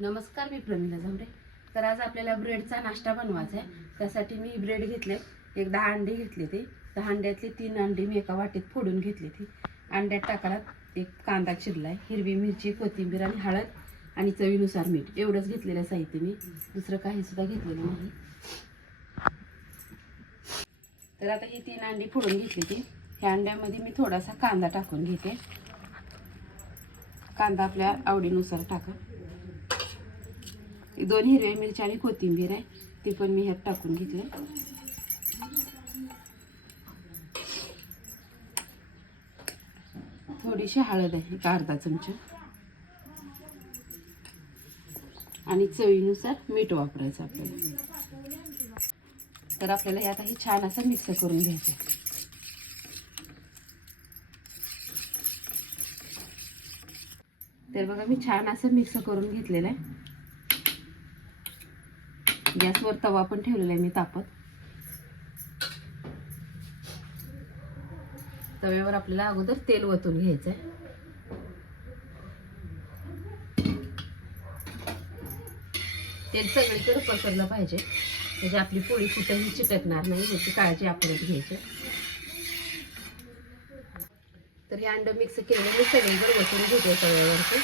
नमस्कार मी प्रमिला झांबरे. तर आज आपल्याला ब्रेडचा नाश्ता बनवायचा आहे. त्यासाठी मी ब्रेड घेतले. एक दहा अंडी घेतली ते. दहा अंड्यातली तीन अंडी मी एका वाटीत फोडून घेतली ती. अंड्यात टाकायला एक कांदा चिरलाय हिरवी मिरची कोथिंबीर आणि हळद आणि चवीनुसार मीठ. एवढंच घेतलेलं साहित्य मी. दुसरं काही सुद्धा घेतलेलं नाही. तर आता ही तीन अंडी फोडून घेतली ती. ह्या अंड्यामध्ये मी थोडासा कांदा टाकून घेते. कांदा आपल्या आवडीनुसार टाका. दोन हिरव्या मिरच्या आणि कोथिंबीर आहे. ती पण मी ह्यात टाकून घेतले थोडीशी हळद आहे एक अर्धा चमचा. आणि चवीनुसार मीठ वापरायचं आपल्याला. तर आपल्याला ह्यात हे छान असं मिक्स करून घ्यायचं. आहे. तर बघा मी छान असं मिक्स करून घेतलेलं आहे. गॅसवर तवा पण ठेवलेला आहे मी तापत. तव्यावर आपल्याला अगोदर तेल वतून घ्यायचं आहे तेल सगळीकडे पसरलं पाहिजे. म्हणजे आपली पोळी कुठेही चिटकणार नाही याची काळजी आपल्याला घ्यायची. तर हे अंड मिक्स केलेलं मी सगळीकडे वसून घेते तव्यावरती.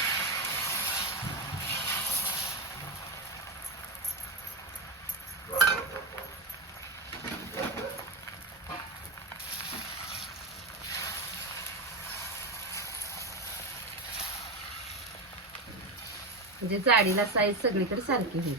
म्हणजे जाडीला साईज सगळीकडे सारखी होईल.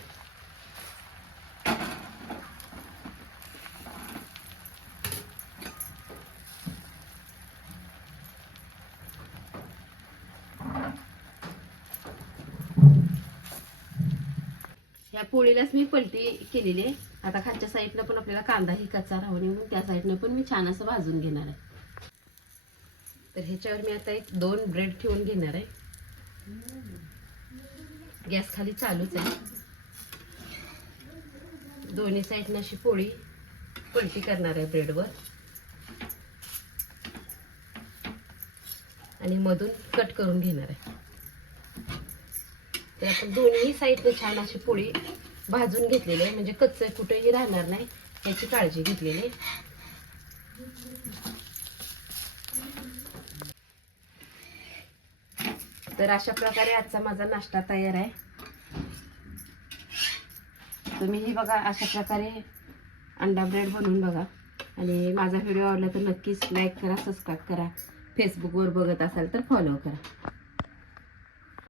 ह्या पोळीलाच मी पलटी केलेली आहे. आता खालच्या साईडला पण आपल्याला कांदा ही कच्चा राहू नये म्हणून त्या साईडनं पण मी छान असं भाजून घेणार आहे. तर ह्याच्यावर मी आता एक दोन ब्रेड ठेवून घेणार आहे. गॅस खाली चालूच आहे. दोन्ही साईडनं अशी पोळी पलटी करणार आहे ब्रेडवर. आणि मधून कट करून घेणार आहे. तर आपण दोन्ही साईडने छान अशी पोळी भाजून घेतलेली आहे. म्हणजे कच्चं कुठेही राहणार नाही याची काळजी घेतलेली आहे. तर अशा प्रकारे आजचा माझा नाश्ता तयार आहे. तुम्हीही बघा अशा प्रकारे अंडा ब्रेड बनवून बघा. आणि माझा व्हिडिओ आवडला तर नक्कीच लाईक करा सबस्क्राईब करा. फेसबुकवर बघत असाल तर फॉलो करा.